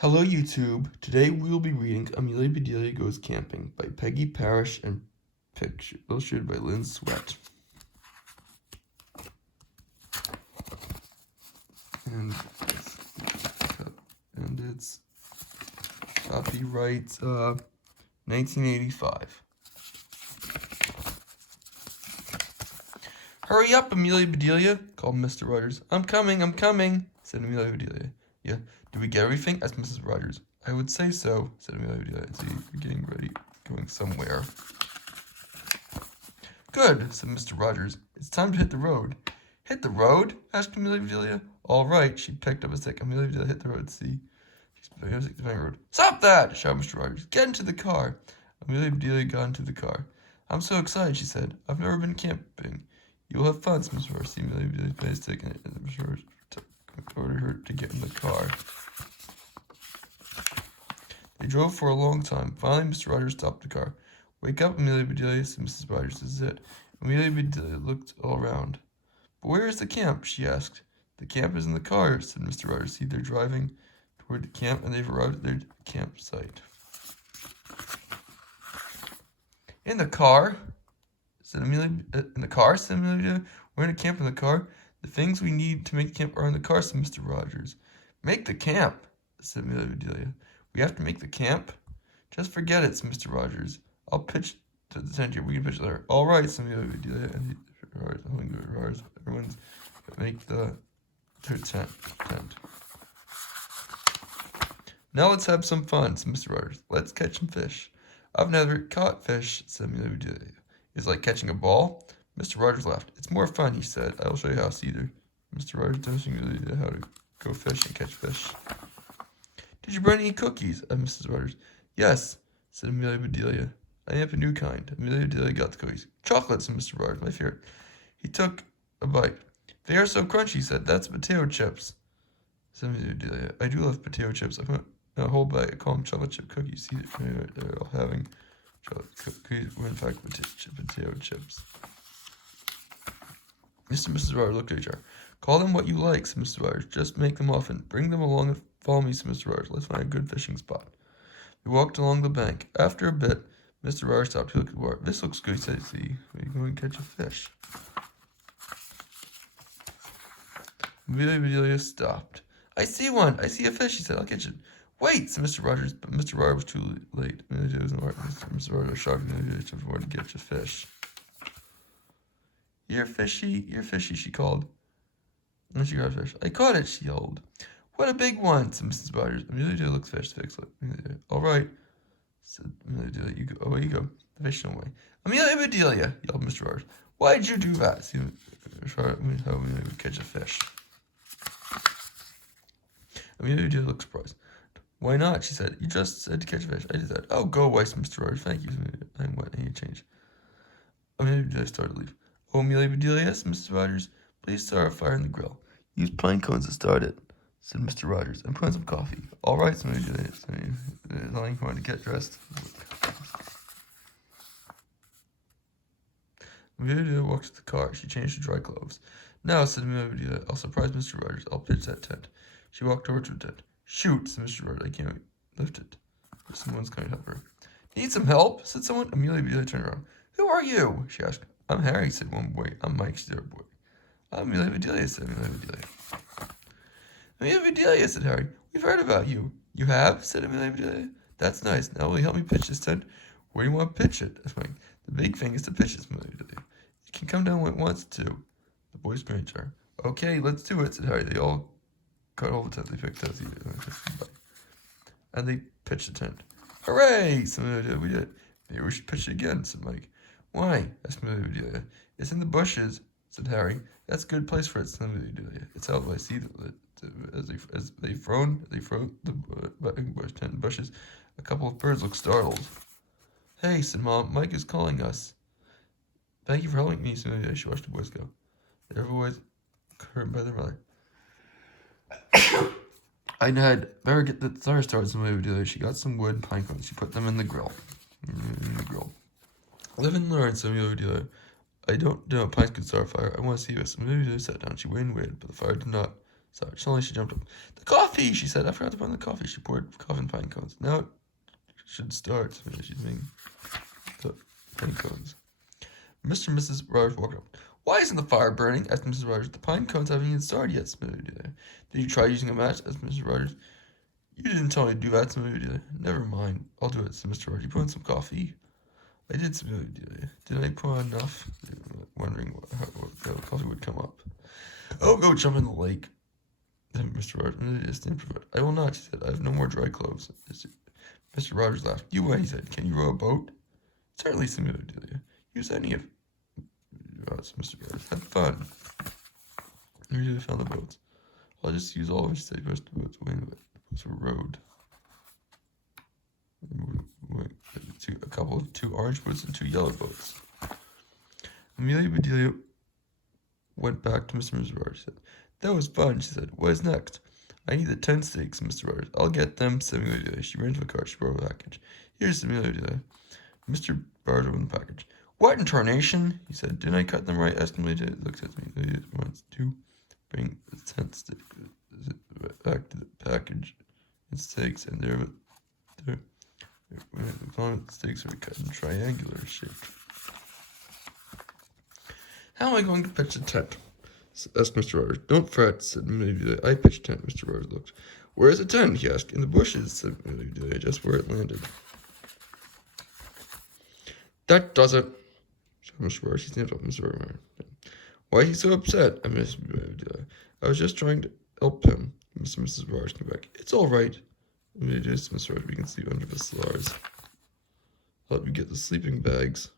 Hello YouTube. Today we will be reading Amelia Bedelia Goes Camping by Peggy Parish and illustrated by Lynn Sweat. And it's copyright 1985. Hurry up, Amelia Bedelia, called Mr. Rogers. I'm coming, said Amelia Bedelia. Yeah, did we get everything? Asked Mrs. Rogers. I would say so, said Amelia Bedelia. See, we're getting ready, going somewhere. Good, said Mr. Rogers. It's time to hit the road. Hit the road? Asked Amelia Bedelia. All right, she picked up a stick. Amelia Bedelia hit the road. See, she's picking up a stick to the road. Stop that! Shouted Mr. Rogers. Get into the car. Amelia Bedelia got into the car. I'm so excited, she said. I've never been camping. You'll have fun, said Mr. Rogers. Amelia Bedelia put his stick in it, and Mr. Rogers ordered her to get in the car. They drove for a long time. Finally, Mr. Rogers stopped the car. Wake up, Amelia Bedelia, said Mrs. Rogers. This is it. Amelia Bedelia looked all around. But where is the camp? She asked. The camp is in the car, said Mr. Rogers. See, they're driving toward the camp, and they've arrived at their campsite. In the car? Said Amelia. In the car? Said Amelia Bedelia. We're in a camp in the car. The things we need to make the camp are in the car, said Mr. Rogers. Make the camp, said Amelia Bedelia. We have to make the camp? Just forget it, said Mr. Rogers. I'll pitch to the tent here. We can pitch there. All right, said Amelia Bedelia. And everyone's make the tent. Now let's have some fun, said Mr. Rogers. Let's catch some fish. I've never caught fish, said Amelia Bedelia. It's like catching a ball? Mr. Rogers laughed. It's more fun, he said. I will show you how, see either. Mr. Rogers teaching Amelia how to go fish and catch fish. Did you bring any cookies? Asked Mrs. Rogers. Yes, said Amelia Bedelia. I have a new kind. Amelia Bedelia got the cookies. Chocolate, said Mr. Rogers, my favorite. He took a bite. They are so crunchy, he said. That's potato chips, said Amelia Bedelia. I do love potato chips. I put a whole bag. I call them chocolate chip cookies. See, they're all having chocolate cookies. Were in fact potato chips. Mr. and Mrs. Rogers looked at each other. Call them what you like, said Mr. Rogers. Just make them often. Bring them along and follow me, said Mr. Rogers. Let's find a good fishing spot. We walked along the bank. After a bit, Mr. Rogers stopped. He looked at the water. This looks good, he said. See, we're going to catch a fish. Amelia Bedelia stopped. I see one. I see a fish, he said. I'll catch it. Wait, said Mr. Rogers. But Mr. Rogers was too late. Amelia Bedelia was in the water. Mr. Rogers was shocked. Amelia Bedelia jumped in the water to catch a fish. You're fishy, she called. And she grabbed a fish. I caught it, she yelled. What a big one, said Mrs. Rogers. Amelia Bedelia looked fish fixed. All right, said Amelia Bedelia. You go. Away you go. The fish went away. Amelia Bedelia, yelled Mr. Rogers. Why did you do that? See how Amelia would catch a fish. Amelia Bedelia looked surprised. Why not? She said. You just said to catch a fish. I did that. Oh, go away, said Mr. Rogers. Thank you. I went and you changed. Amelia Bedelia started to leave. Oh, Amelia Bedelia, yes, Mrs. Rogers. Please start a fire in the grill. Use pine cones to start it, said Mr. Rogers, and put in some coffee. All right, said Amelia Bedelia. I'm going to get dressed. Amelia Bedelia walked to the car. She changed to dry clothes. Now, said Amelia Bedelia, I'll surprise Mr. Rogers. I'll pitch that tent. She walked over to the tent. Shoot, said Mr. Rogers. I can't lift it. Someone's going to help her. Need some help? Said someone. Amelia Bedelia turned around. Who are you? She asked. I'm Harry, said one boy. I'm Mike, said the other boy. I'm Amelia Bedelia, said Amelia Bedelia. Amelia Bedelia, said Harry. We've heard about you. You have? Said Amelia Bedelia. That's nice. Now will you help me pitch this tent? Where do you want to pitch it? Asked Mike. The big thing is to pitch this, Amelia Bedelia. It can come down when it wants to. The boys grinned at her. Okay, let's do it, said Harry. They all cut all the tent. They picked us. And they pitched the tent. Hooray, said Amelia Bedelia. We did it. Maybe we should pitch it again, said Mike. Why? Asked Amelia Bedelia. It's in the bushes, said Harry. That's a good place for it, said Amelia Bedelia. It's out by sea. As they throw the tent in bushes, a couple of birds looked startled. Hey, said Mom, Mike is calling us. Thank you for helping me, said Amelia. She watched the boys go. Their voice heard by their mother. I had better get the fire started, said Amelia Bedelia. She got some wood and pine cones. She put them in the grill. Live and learn, said Amelia Bedelia. I don't know pines could start a fire. I want to see this. Amelia Bedelia sat down. She waited and waited, but the fire did not Sorry, suddenly she jumped up. The coffee, she said. I forgot to put in the coffee. She poured coffee and pine cones. Now it should start. She's making the pine cones. Mr. and Mrs. Rogers walked up. Why isn't the fire burning? Asked Mrs. Rogers. The pine cones haven't even started yet, said Amelia Bedelia. Did you try using a match? Asked Mrs. Rogers. You didn't tell me to do that, said Amelia Bedelia. Never mind. I'll do it, said Mr. Rogers. You put in some coffee? I did, said Amelia Bedelia. Didn't I put on enough? Wondering what the coffee would come up. Oh, go jump in the lake. Mr. Rogers, I will not, she said. I have no more dry clothes. Mr. Rogers laughed. You what, he said. Can you row a boat? Certainly, said Amelia Bedelia. Use any of us, Mr. Rogers. Have fun. Amelia found the boats. I'll just use all of them, she said. Most of the boats away in the boats were rowed. A couple of 2 orange boats and 2 yellow boats. Amelia Bedelia went back to Mr. and Mrs. Rogers. She said, that was fun, she said. What is next? I need the 10 steaks, Mr. Rogers. I'll get them, said Amelia Bedelia. She ran to the car. She brought a package. Here's Amelia Bedelia. Mr. Rogers opened the package. What in tarnation? He said. Didn't I cut them right? Asked Amelia Bedelia. Looked at me. Amelia wants to bring the 10 steaks back to the package and steaks, and the steaks are cut in triangular shape. How am I going to pitch a tent? Asked Mr. Rogers. Don't fret, said Amelia Bedelia. I pitched a tent. Mr. Rogers looked. Where is the tent? He asked. In the bushes, said Amelia Bedelia, just where it landed. That does it, said Mr. Rogers. He snapped up Mr. Rogers. Why is he so upset? I missed Amelia Bedelia. I was just trying to help him. Mr. and Mrs. Rogers came back. It's all right. Amelia Bedelia said, Mr. Rogers, we can sleep under the stars. I'll help you get the sleeping bags.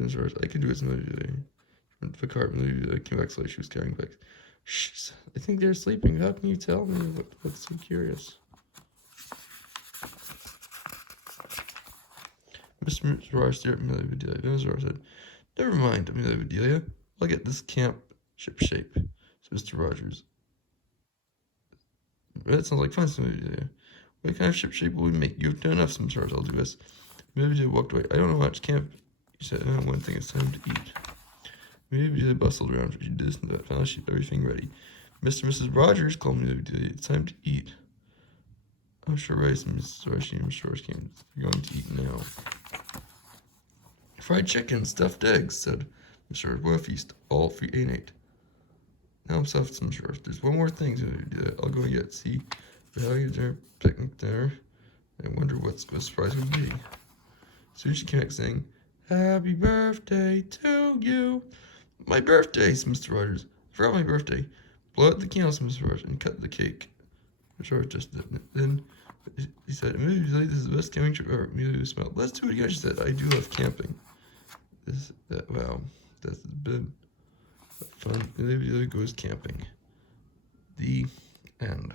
Mr. Rogers, I can do it, Amelia Bedelia. Went to the car. Amelia came back slowly. She was carrying bags. Shh, I think they're sleeping. How can you tell me? What's so curious? Mr. Rogers stared at Amelia Bedelia. Mr. Rogers said, never mind, Amelia Bedelia. I'll get this camp ship shape. So Mr. Rogers. That sounds like fun, said Amelia Bedelia. What kind of ship shape will we make? You have done enough, Mr. Rogers. I'll do this. Amelia Bedelia walked away. I don't know how much camp. She said, I know one thing. It's time to eat. Amelia Bedelia bustled around. She did this and that. Finally, she had everything ready. Mr. and Mrs. Rogers called Amelia Bedelia. It's time to eat. Oh, sure, right. And Mrs. Rogers and Mr. Rogers came. We're going to eat now. Fried chicken, stuffed eggs, said Mr. Rogers. What a feast. All for 8 and 8. Now I'm stuffed, said Mr. Rogers. There's one more thing. I'll go and get. See, value dinner, picnic dinner. I wonder what the surprise would be. Soon she came back saying, Happy birthday to you. My birthday, said Mr. Rogers. I forgot my birthday. Blow out the candles, Mr. Rogers, and cut the cake. Mr. Rogers just did it. Then he said, Amelia, this is the best camping trip ever. Amelia smiled. Let's do it again, she said. I do love camping. Wow, that's been fun. Amelia goes camping. The end.